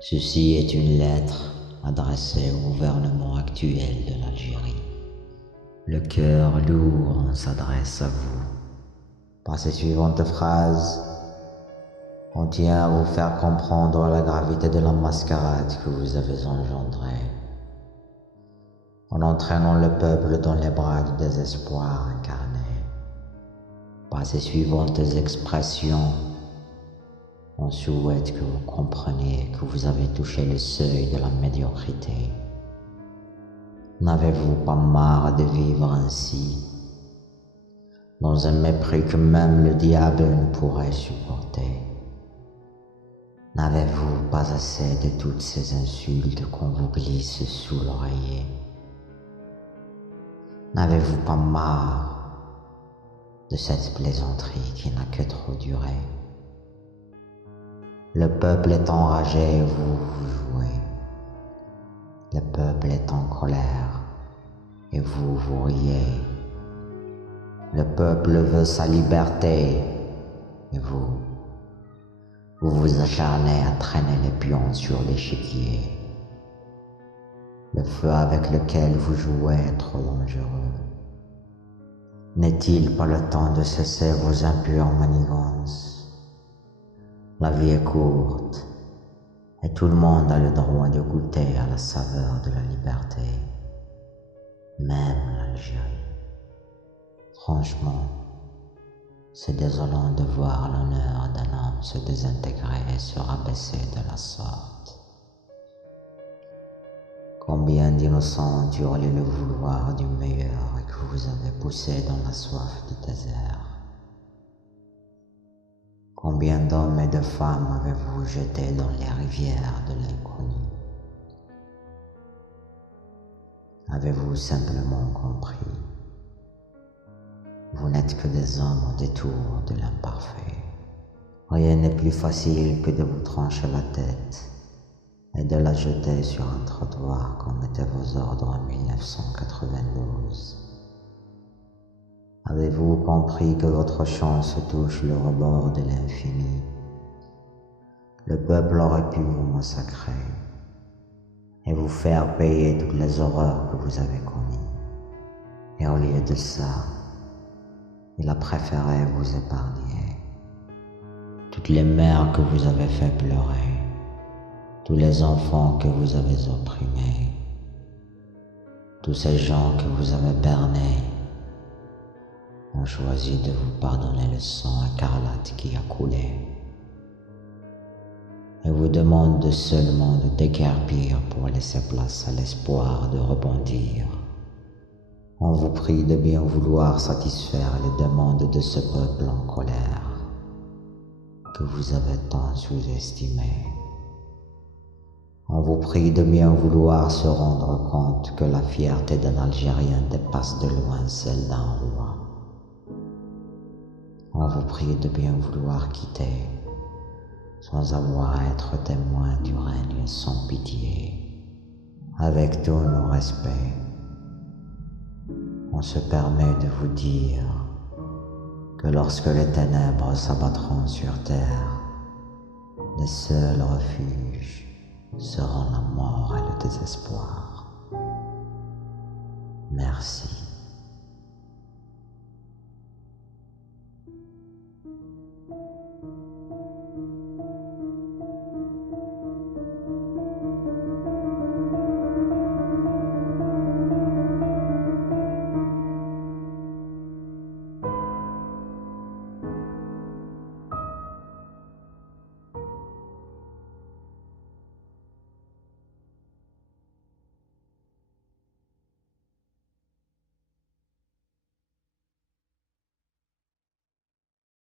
Ceci est une lettre adressée au gouvernement actuel de l'Algérie. Le cœur lourd s'adresse à vous. Par ces suivantes phrases, on tient à vous faire comprendre la gravité de la mascarade que vous avez engendrée, en entraînant le peuple dans les bras du désespoir incarné. Par ces suivantes expressions, on souhaite que vous compreniez que vous avez touché le seuil de la médiocrité. N'avez-vous pas marre de vivre ainsi, dans un mépris que même le diable ne pourrait supporter? N'avez-vous pas assez de toutes ces insultes qu'on vous glisse sous l'oreiller? N'avez-vous pas marre de cette plaisanterie qui n'a que trop duré? Le peuple est enragé et vous jouez. Le peuple est en colère et vous riez. Le peuple veut sa liberté et vous vous acharnez à traîner les pions sur l'échiquier. Le feu avec lequel vous jouez est trop dangereux. N'est-il pas le temps de cesser vos impures manigances? La vie est courte et tout le monde a le droit de goûter à la saveur de la liberté, même l'Algérie. Franchement, c'est désolant de voir l'honneur d'un homme se désintégrer et se rabaisser de la sorte. Combien d'innocents ont hurlé le vouloir du meilleur et que vous avez poussé dans la soif du désert? Combien d'hommes et de femmes avez-vous jetés dans les rivières de l'inconnu? Avez-vous simplement compris? Vous n'êtes que des hommes au détour de l'imparfait. Rien n'est plus facile que de vous trancher la tête et de la jeter sur un trottoir comme étaient vos ordres en 1992. Avez-vous compris que votre chance touche le rebord de l'infini? Le peuple aurait pu vous massacrer et vous faire payer toutes les horreurs que vous avez commises. Et au lieu de ça, il a préféré vous épargner. Toutes les mères que vous avez fait pleurer, tous les enfants que vous avez opprimés, tous ces gens que vous avez bernés, ont choisi de vous pardonner le sang écarlate qui a coulé et vous demandent seulement de déguerpir pour laisser place à l'espoir de rebondir. On vous prie de bien vouloir satisfaire les demandes de ce peuple en colère que vous avez tant sous-estimé. On vous prie de bien vouloir se rendre compte que la fierté d'un Algérien dépasse de loin celle d'un roi. On vous prie de bien vouloir quitter, sans avoir à être témoin du règne sans pitié. Avec tous nos respects, on se permet de vous dire que lorsque les ténèbres s'abattront sur terre, les seuls refuges seront la mort et le désespoir. Merci.